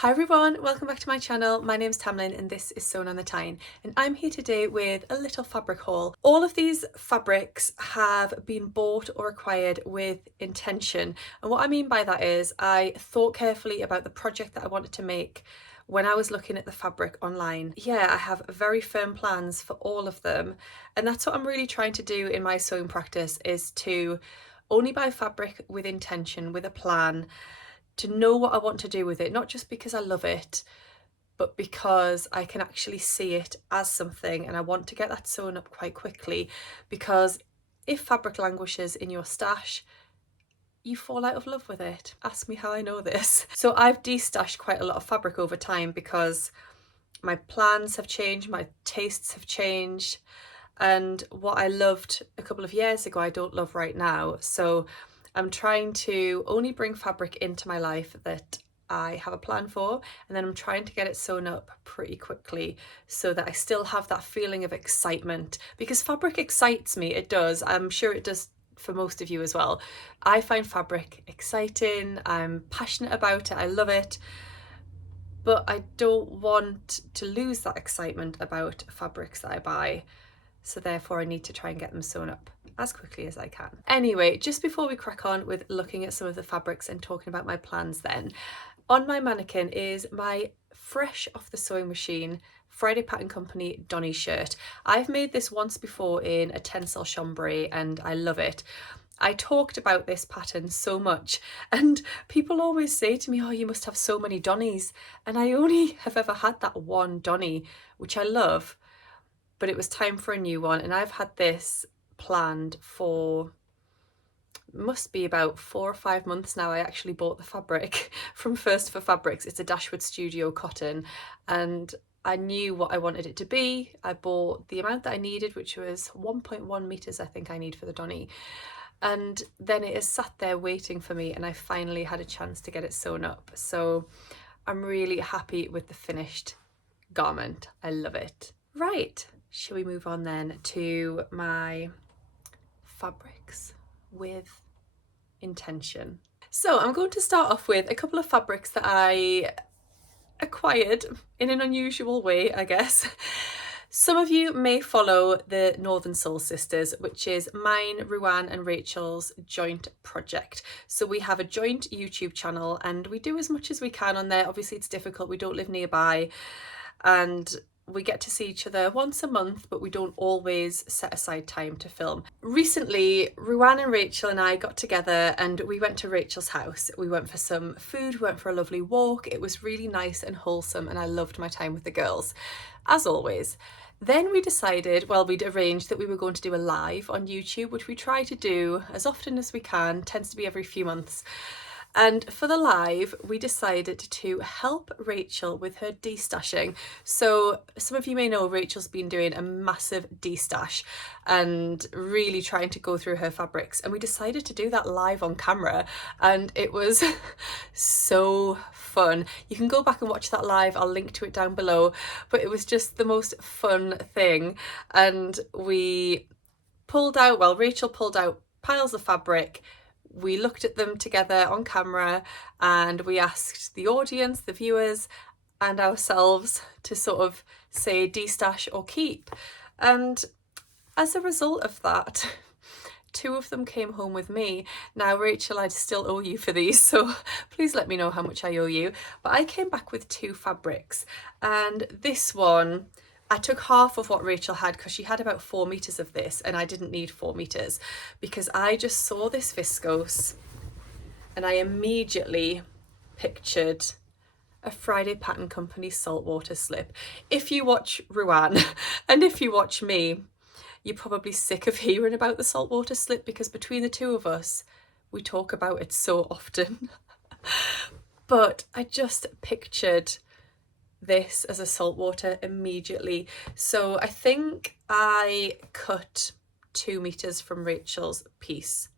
Hi everyone, welcome back to my channel. My name's Tamlyn and this is Sewn on the Tyne, and I'm here today with a little fabric haul. All of these fabrics have been bought or acquired with intention, and what I mean by that is I thought carefully about the project that I wanted to make when I was looking at the fabric online. Yeah, I have very firm plans for all of them, and that's what I'm really trying to do in my sewing practice, is to only buy fabric with intention, with a plan, to know what I want to do with it, not just because I love it, but because I can actually see it as something, and I want to get that sewn up quite quickly, because if fabric languishes in your stash, you fall out of love with it. Ask me how I know this. So I've destashed quite a lot of fabric over time because my plans have changed, my tastes have changed, and what I loved a couple of years ago I don't love right now. So I'm trying to only bring fabric into my life that I have a plan for, and then I'm trying to get it sewn up pretty quickly so that I still have that feeling of excitement, because fabric excites me. It does. I'm sure it does for most of you as well. I find fabric exciting. I'm passionate about it. I love it. But I don't want to lose that excitement about fabrics that I buy. So therefore I need to try and get them sewn up as quickly as I can. Anyway, just before we crack on with looking at some of the fabrics and talking about my plans then, on my mannequin is my fresh off the sewing machine Friday Pattern Company Donny shirt. I've made this once before in a tencel chambray and I love it. I talked about this pattern so much, and people always say to me, oh, you must have so many Donnies, and I only have ever had that one Donny, which I love, but it was time for a new one, and I've had this planned for, must be about 4 or 5 months now. I actually bought the fabric from First for Fabrics. It's a Dashwood Studio cotton, and I knew what I wanted it to be. I bought the amount that I needed, which was 1.1 meters I think I need for the Donny, and then it has sat there waiting for me, and I finally had a chance to get it sewn up. So I'm really happy with the finished garment. I love it. Right, shall we move on then to my fabrics with intention? So I'm going to start off with a couple of fabrics that I acquired in an unusual way, I guess. Some of you may follow the Northern Soul Sisters, which is mine, Ruan and Rachel's joint project. So we have a joint YouTube channel and we do as much as we can on there. Obviously it's difficult, we don't live nearby, and we get to see each other once a month, but we don't always set aside time to film. Recently, Ruan and Rachel and I got together and we went to Rachel's house. We went for some food, we went for a lovely walk. It was really nice and wholesome and I loved my time with the girls, as always. Then we decided, well, we'd arranged that we were going to do a live on YouTube, which we try to do as often as we can, tends to be every few months. And for the live, we decided to help Rachel with her destashing. So some of you may know Rachel's been doing a massive destash and really trying to go through her fabrics. And we decided to do that live on camera, and it was so fun. You can go back and watch that live. I'll link to it down below. But it was just the most fun thing. And we pulled out, well, Rachel pulled out piles of fabric. We looked at them together on camera and we asked the audience, the viewers and ourselves to sort of say destash or keep. And as a result of that, 2 of them came home with me. Now, Rachel, I still owe you for these, so please let me know how much I owe you. But I came back with 2 fabrics, and this one, I took half of what Rachel had because she had about 4 meters of this and I didn't need 4 meters, because I just saw this viscose and I immediately pictured a Friday Pattern Company Saltwater slip. If you watch Ruan and if you watch me, you're probably sick of hearing about the Saltwater slip, because between the 2 of us, we talk about it so often. But I just pictured this as a saltwater immediately. So I think I cut 2 meters from Rachel's piece,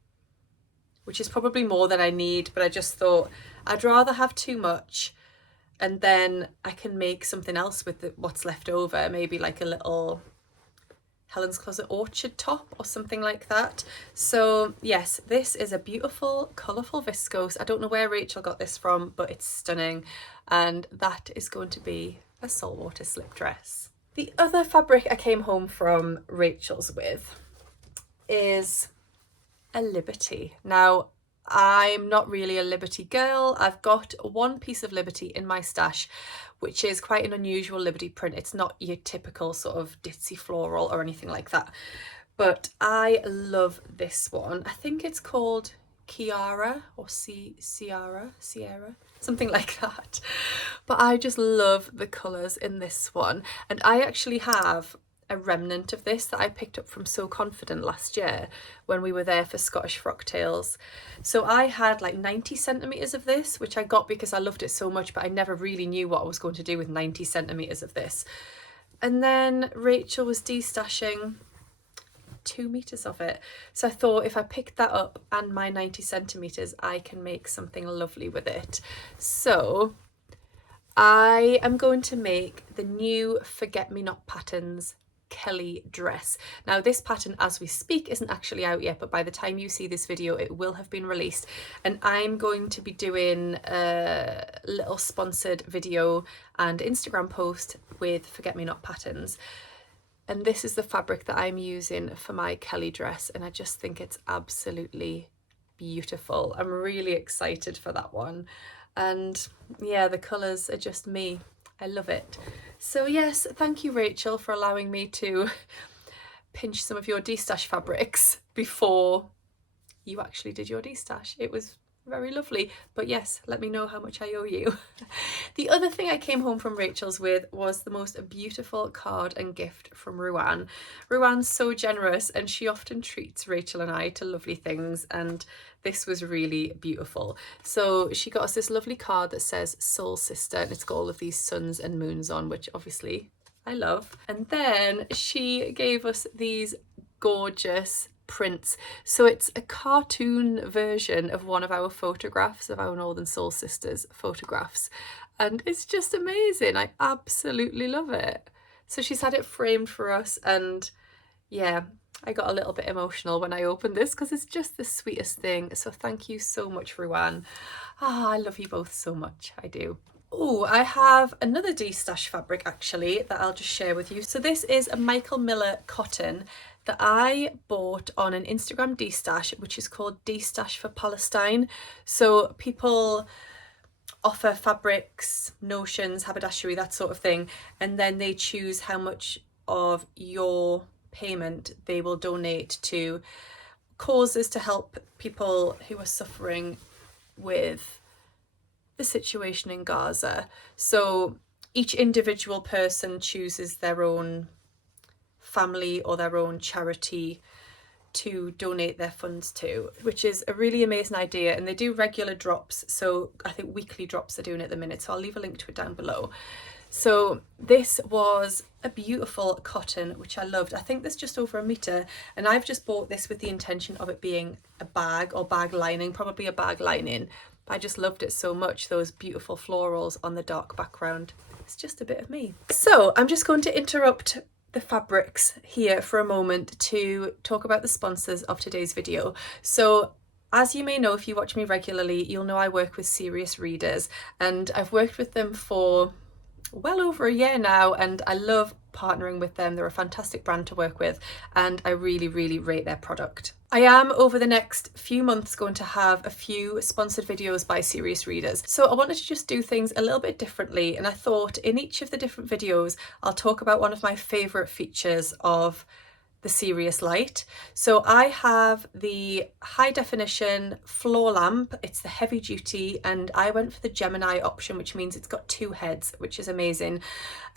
which is probably more than I need, but I just thought I'd rather have too much and then I can make something else with what's left over, maybe like a little Helen's Closet Orchard top or something like that. So yes, this is a beautiful, colourful viscose. I don't know where Rachel got this from, but it's stunning. And that is going to be a saltwater slip dress. The other fabric I came home from Rachel's with is a Liberty. Now, I'm not really a Liberty girl. I've got one piece of Liberty in my stash, which is quite an unusual Liberty print. It's not your typical sort of ditzy floral or anything like that. But I love this one. I think it's called Sierra, something like that. But I just love the colours in this one. And I actually have a remnant of this that I picked up from So Confident last year when we were there for Scottish Frocktails. So I had like 90 centimetres of this, which I got because I loved it so much, but I never really knew what I was going to do with 90 centimetres of this. And then Rachel was destashing 2 meters of it. So I thought if I picked that up and my 90 centimeters, I can make something lovely with it. So I am going to make the new Forget Me Not Patterns Kelly dress. Now this pattern as we speak isn't actually out yet, but by the time you see this video it will have been released, and I'm going to be doing a little sponsored video and Instagram post with Forget Me Not patterns. And this is the fabric that I'm using for my Kelly dress, and I just think it's absolutely beautiful. I'm really excited for that one. And yeah, the colours are just me. I love it. So yes, thank you Rachel for allowing me to pinch some of your destash fabrics before you actually did your destash. It was very lovely. But yes, let me know how much I owe you. The other thing I came home from Rachel's with was the most beautiful card and gift from Ruan. Ruan's so generous and she often treats Rachel and I to lovely things, and this was really beautiful. So she got us this lovely card that says Soul Sister, and it's got all of these suns and moons on, which obviously I love. And then she gave us these gorgeous prints. So it's a cartoon version of one of our photographs, of our Northern Soul Sisters photographs, and it's just amazing. I absolutely love it. So she's had it framed for us, and yeah, I got a little bit emotional when I opened this because it's just the sweetest thing. So thank you so much, Ruan. I love you both so much. I do. Oh, I have another destash fabric actually that I'll just share with you. So this is a Michael Miller cotton that I bought on an Instagram destash, which is called Destash for Palestine. So people offer fabrics, notions, haberdashery, that sort of thing, and then they choose how much of your payment they will donate to causes to help people who are suffering with the situation in Gaza. So each individual person chooses their own family or their own charity to donate their funds to, which is a really amazing idea. And they do regular drops, so I think weekly drops they're doing at the minute, so I'll leave a link to it down below. So this was a beautiful cotton which I loved. I think there's just over a metre, and I've just bought this with the intention of it being a bag or bag lining, probably a bag lining. But I just loved it so much, those beautiful florals on the dark background. It's just a bit of me. So I'm just going to interrupt the fabrics here for a moment to talk about the sponsors of today's video. So as you may know, if you watch me regularly, you'll know I work with Serious Readers, and I've worked with them for well over a year now, and I love partnering with them. They're a fantastic brand to work with, and I really, really rate their product. I am over the next few months going to have a few sponsored videos by Serious Readers. So I wanted to just do things a little bit differently, and I thought in each of the different videos I'll talk about one of my favourite features of the Serious light. So I have the high definition floor lamp. It's the heavy duty, and I went for the Gemini option, which means it's got 2 heads, which is amazing.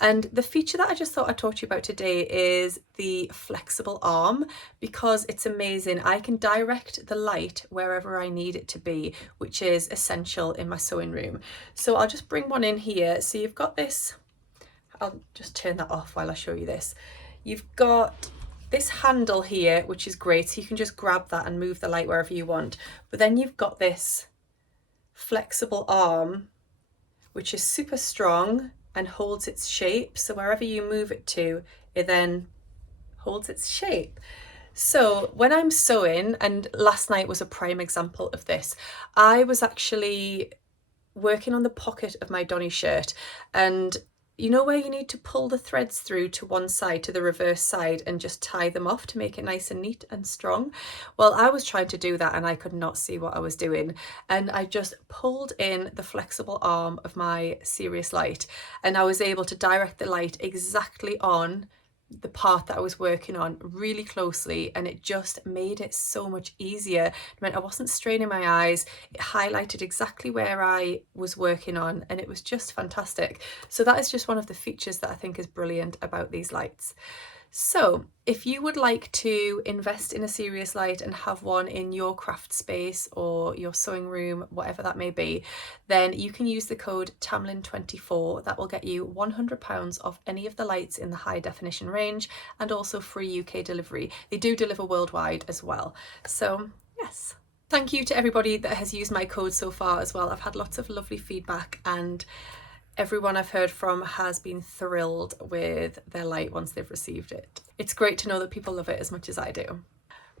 And the feature that I just thought I'd talk to you about today is the flexible arm, because it's amazing. I can direct the light wherever I need it to be, which is essential in my sewing room. So I'll just bring one in here. So you've got this, I'll just turn that off while I show you this. You've got this handle here, which is great, so you can just grab that and move the light wherever you want. But then you've got this flexible arm, which is super strong and holds its shape, so wherever you move it to, it then holds its shape. So when I'm sewing, and last night was a prime example of this, I was actually working on the pocket of my Donny shirt, and you know where you need to pull the threads through to one side, to the reverse side, and just tie them off to make it nice and neat and strong? Well, I was trying to do that and I could not see what I was doing, and I just pulled in the flexible arm of my Serious Light, and I was able to direct the light exactly on the part that I was working on really closely, and it just made it so much easier. It meant I wasn't straining my eyes. It highlighted exactly where I was working on, and it was just fantastic. So that is just one of the features that I think is brilliant about these lights. So if you would like to invest in a Serious Light and have one in your craft space or your sewing room, whatever that may be, then you can use the code Tamlyn24. That will get you £100 off any of the lights in the high definition range, and also free UK delivery. They do deliver worldwide as well. So yes. Thank you to everybody that has used my code so far as well. I've had lots of lovely feedback, and everyone I've heard from has been thrilled with their light once they've received it. It's great to know that people love it as much as I do.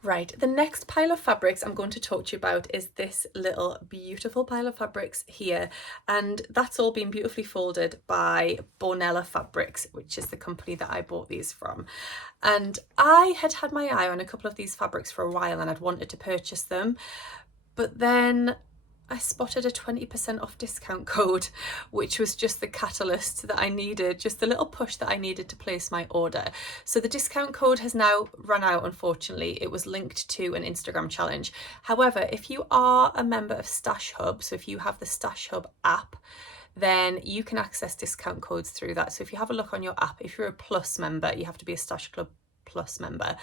Right, the next pile of fabrics I'm going to talk to you about is this little beautiful pile of fabrics here, and that's all been beautifully folded by Bonella Fabrics, which is the company that I bought these from. And I had had my eye on a couple of these fabrics for a while, and I'd wanted to purchase them, but then I spotted a 20% off discount code, which was just the catalyst that I needed, just the little push that I needed to place my order. So the discount code has now run out, unfortunately. It was linked to an Instagram challenge. However, if you are a member of Stash Hub, so if you have the Stash Hub app, then you can access discount codes through that. So if you have a look on your app, if you're a Plus member, you have to be a Stash Club Plus member,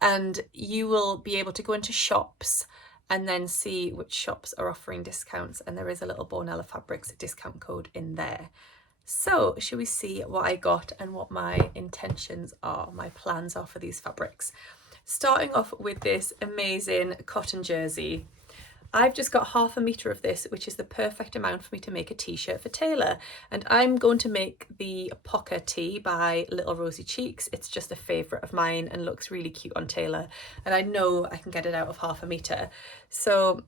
and you will be able to go into shops and then see which shops are offering discounts, and there is a little Bonella Fabrics discount code in there. So shall we see what I got and what my intentions are, my plans are for these fabrics. Starting off with this amazing cotton jersey. I've just got 1/2 meter of this, which is the perfect amount for me to make a t-shirt for Taylor. And I'm going to make the Pocker tee by Little Rosy Cheeks. It's just a favourite of mine and looks really cute on Taylor. And I know I can get it out of 1/2 meter. So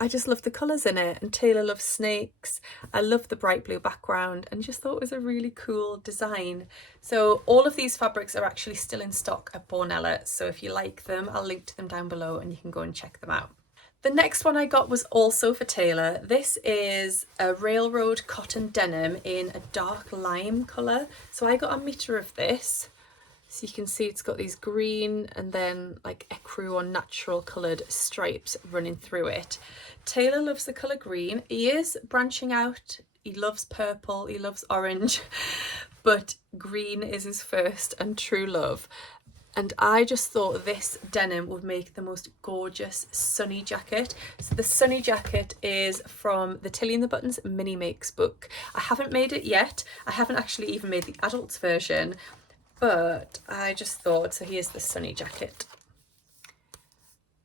I just love the colours in it, and Taylor loves snakes. I love the bright blue background, and just thought it was a really cool design. So all of these fabrics are actually still in stock at Bonella. So if you like them, I'll link to them down below and you can go and check them out. The next one I got was also for Taylor. This is a railroad cotton denim in a dark lime colour. So I got 1 meter of this. So you can see it's got these green and then like ecru or natural coloured stripes running through it. Taylor loves the colour green. He is branching out. He loves purple, he loves orange, but green is his first and true love. And I just thought this denim would make the most gorgeous sunny jacket. So the sunny jacket is from the Tilly and the Buttons mini makes book. I haven't made it yet. I haven't actually even made the adults version, but I just thought, so here's the sunny jacket.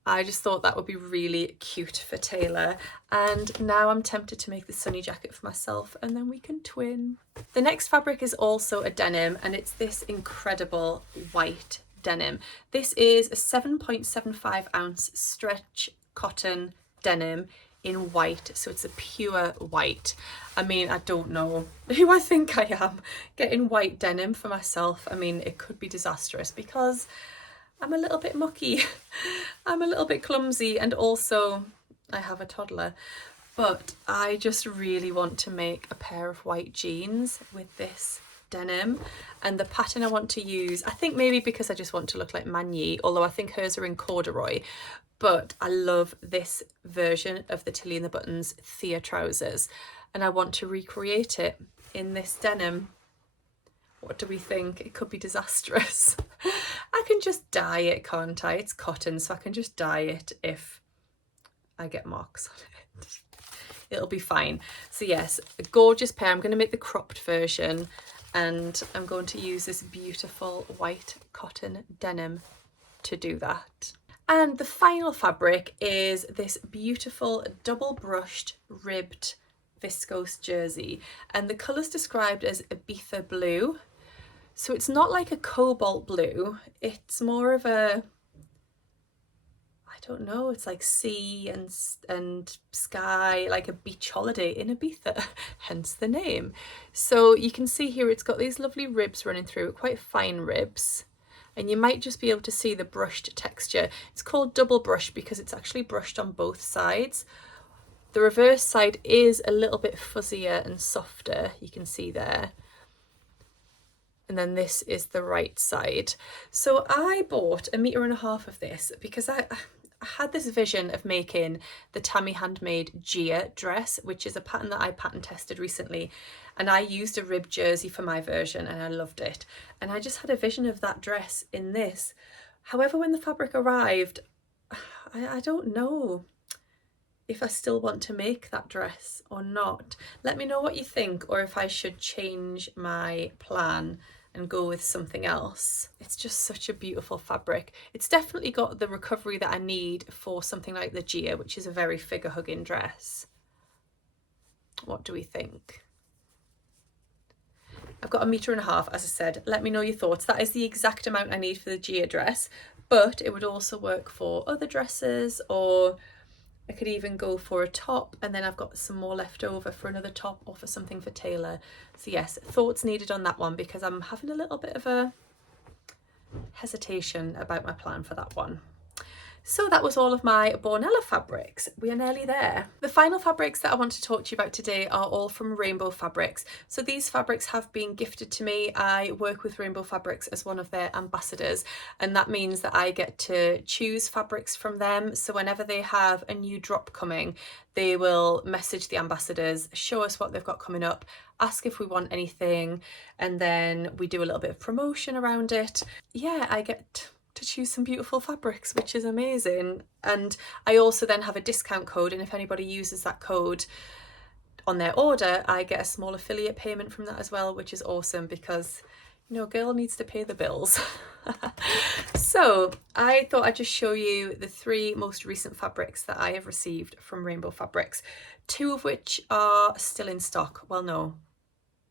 I just thought that would be really cute for Taylor, and now I'm tempted to make the sunny jacket for myself, and then we can twin. The next fabric is also a denim, and it's this incredible white denim. This is a 7.75 ounce stretch cotton denim in white, so it's a pure white. I mean, I don't know who I think I am getting white denim for myself. I mean, it could be disastrous because I'm a little bit mucky. I'm a little bit clumsy, and also I have a toddler. But I just really want to make a pair of white jeans with this denim, and the pattern I want to use, I think maybe because I just want to look like Magni, although I think hers are in corduroy, but I love this version of the Tilly and the Buttons Thea trousers, and I want to recreate it in this denim. What do we think? It could be disastrous. I can just dye it, can't I? It's cotton, so I can just dye it if I get marks on it. It'll be fine. So yes, a gorgeous pair. I'm going to make the cropped version, and I'm going to use this beautiful white cotton denim to do that. And the final fabric is this beautiful double brushed ribbed viscose jersey, and the colour's described as Ibiza blue. So it's not like a cobalt blue, it's more of a, I don't know, it's like sea and sky, like a beach holiday in Ibiza, hence the name. So you can see here it's got these lovely ribs running through it, quite fine ribs. And you might just be able to see the brushed texture. It's called double brush because it's actually brushed on both sides. The reverse side is a little bit fuzzier and softer, you can see there. And then this is the right side. So I bought 1.5 meters of this because I had this vision of making the Tammy handmade Gia dress, which is a pattern that I pattern tested recently. And I used a rib jersey for my version and I loved it. And I just had a vision of that dress in this. However, when the fabric arrived, I don't know if I still want to make that dress or not. Let me know what you think, or if I should change my plan and go with something else. It's just such a beautiful fabric. It's definitely got the recovery that I need for something like the Gia, which is a very figure hugging dress. What do we think? I've got 1.5 meters, as I said. Let me know your thoughts. That is the exact amount I need for the Gia dress, but it would also work for other dresses, or I could even go for a top, and then I've got some more left over for another top or for something for Taylor. So yes, thoughts needed on that one because I'm having a little bit of a hesitation about my plan for that one. So that was all of my Bonella fabrics. We are nearly there. The final fabrics that I want to talk to you about today are all from Rainbow Fabrics. So these fabrics have been gifted to me. I work with Rainbow Fabrics as one of their ambassadors, and that means that I get to choose fabrics from them. So whenever they have a new drop coming, they will message the ambassadors, show us what they've got coming up, ask if we want anything, and then we do a little bit of promotion around it. Yeah, I get to choose some beautiful fabrics, which is amazing. And I also then have a discount code, and if anybody uses that code on their order, I get a small affiliate payment from that as well, which is awesome because, you know, a girl needs to pay the bills. So I thought I'd just show you the 3 most recent fabrics that I have received from Rainbow Fabrics, 2 of which are still in stock. Well, no,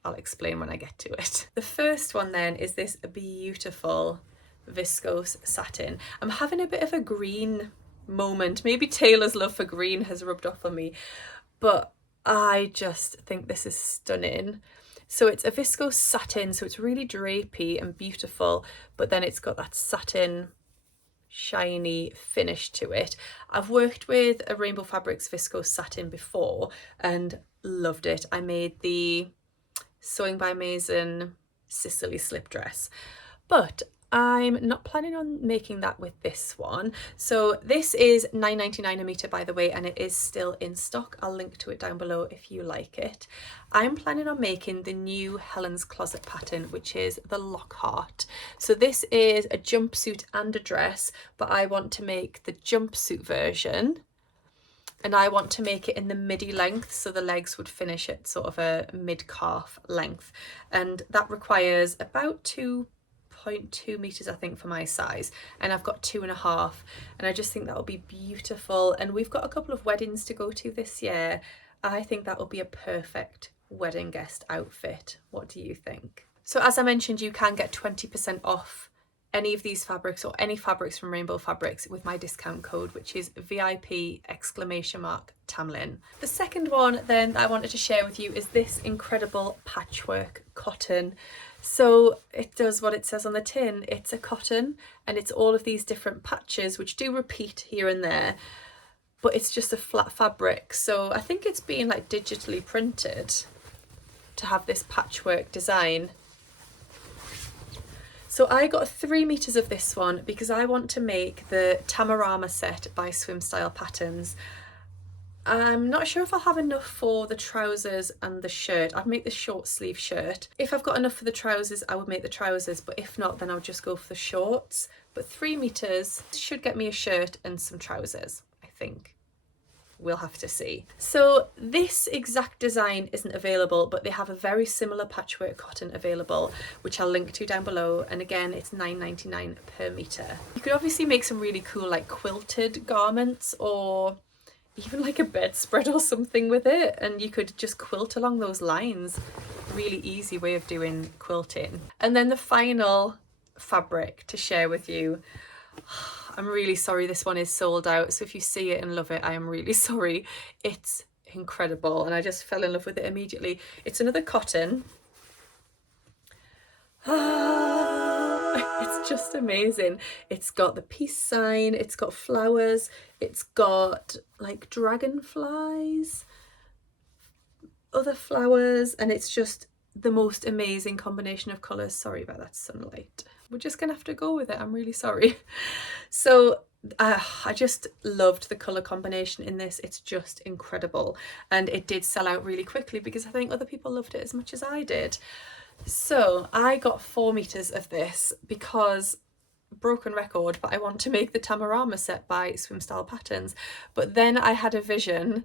I'll explain when I get to it. The first one then is this beautiful viscose satin. I'm having a bit of a green moment. Maybe Taylor's love for green has rubbed off on me, but I just think this is stunning. So it's a viscose satin, so it's really drapey and beautiful, but then it's got that satin shiny finish to it. I've worked with a Rainbow Fabrics viscose satin before and loved it. I made the Sewing by Mason Sicily slip dress, but I'm not planning on making that with this one. So this is $9.99 a meter, by the way, and it is still in stock. I'll link to it down below if you like it. I'm planning on making the new Helen's Closet pattern, which is the Lockhart. So this is a jumpsuit and a dress, but I want to make the jumpsuit version, and I want to make it in the midi length, so the legs would finish at sort of a mid-calf length, and that requires about 2.2 meters, I think, for my size, and I've got 2.5, and I just think that will be beautiful. And we've got a couple of weddings to go to this year. I think that will be a perfect wedding guest outfit. What do you think? So as I mentioned, you can get 20% off any of these fabrics or any fabrics from Rainbow Fabrics with my discount code, which is VIP Tamlyn. The second one then that I wanted to share with you is this incredible patchwork cotton. So it does what it says on the tin. It's a cotton, and it's all of these different patches which do repeat here and there, but it's just a flat fabric. So I think it's being like digitally printed to have this patchwork design. So I got 3 meters of this one because I want to make the Tamarama set by Swim Style Patterns. I'm not sure if I'll have enough for the trousers and the shirt. I'd make the short sleeve shirt. If I've got enough for the trousers, I would make the trousers, but if not, then I'll just go for the shorts. But 3 meters should get me a shirt and some trousers, I think. We'll have to see. So this exact design isn't available, but they have a very similar patchwork cotton available, which I'll link to down below. And again, it's $9.99 per meter. You could obviously make some really cool like quilted garments, or even like a bedspread or something with it, and you could just quilt along those lines. Really easy way of doing quilting. And then the final fabric to share with you. I'm really sorry this one is sold out, so if you see it and love it, I am really sorry. It's incredible and I just fell in love with it immediately. It's another cotton. It's just amazing. It's got the peace sign, it's got flowers, it's got like dragonflies, other flowers, and it's just the most amazing combination of colours. Sorry about that sunlight. We're just gonna have to go with it. I'm really sorry. So I just loved the colour combination in this. It's just incredible. And it did sell out really quickly because I think other people loved it as much as I did. So I got 4 meters of this because, broken record, but I want to make the Tamarama set by Swim Style Patterns. But then I had a vision.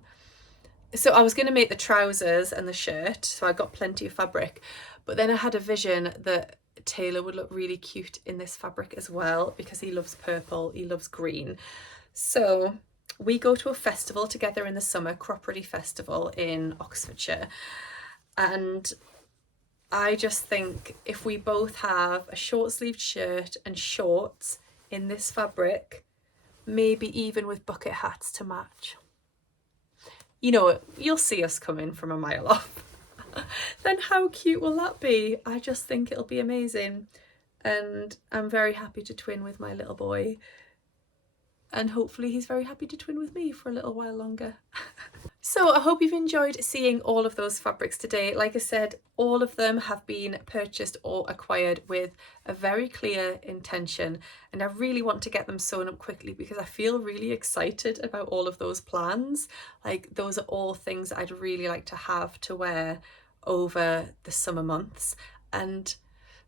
So I was going to make the trousers and the shirt, so I got plenty of fabric. But then I had a vision that Taylor would look really cute in this fabric as well, because he loves purple, he loves green. So we go to a festival together in the summer, Crop Ready Festival in Oxfordshire. And I just think if we both have a short sleeved shirt and shorts in this fabric, maybe even with bucket hats to match, you know, you'll see us coming from a mile off. Then how cute will that be? I just think it'll be amazing. And I'm very happy to twin with my little boy. And hopefully he's very happy to twin with me for a little while longer. So I hope you've enjoyed seeing all of those fabrics today. Like I said, all of them have been purchased or acquired with a very clear intention, and I really want to get them sewn up quickly because I feel really excited about all of those plans. Like, those are all things I'd really like to have to wear over the summer months, and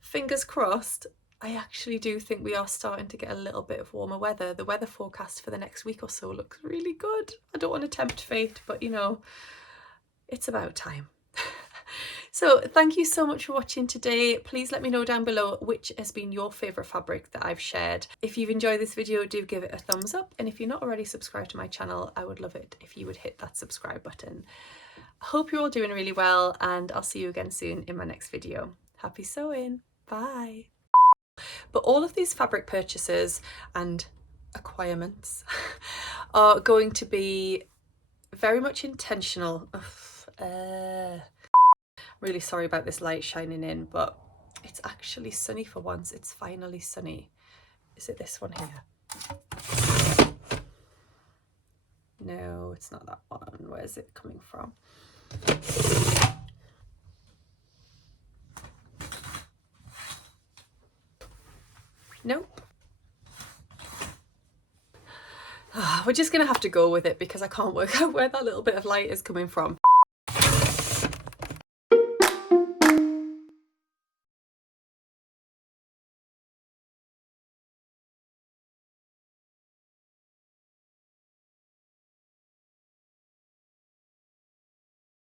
fingers crossed, I actually do think we are starting to get a little bit of warmer weather. The weather forecast for the next week or so looks really good. I don't want to tempt fate, but you know, it's about time. So thank you so much for watching today. Please let me know down below which has been your favourite fabric that I've shared. If you've enjoyed this video, do give it a thumbs up. And if you're not already subscribed to my channel, I would love it if you would hit that subscribe button. I hope you're all doing really well, and I'll see you again soon in my next video. Happy sewing. Bye. But all of these fabric purchases and acquirements are going to be very much intentional. Really sorry about this light shining in, but it's actually sunny for once. It's finally sunny. Is it this one here? No, it's not that one. Where is it coming from? Nope. We're just gonna have to go with it because I can't work out where that little bit of light is coming from.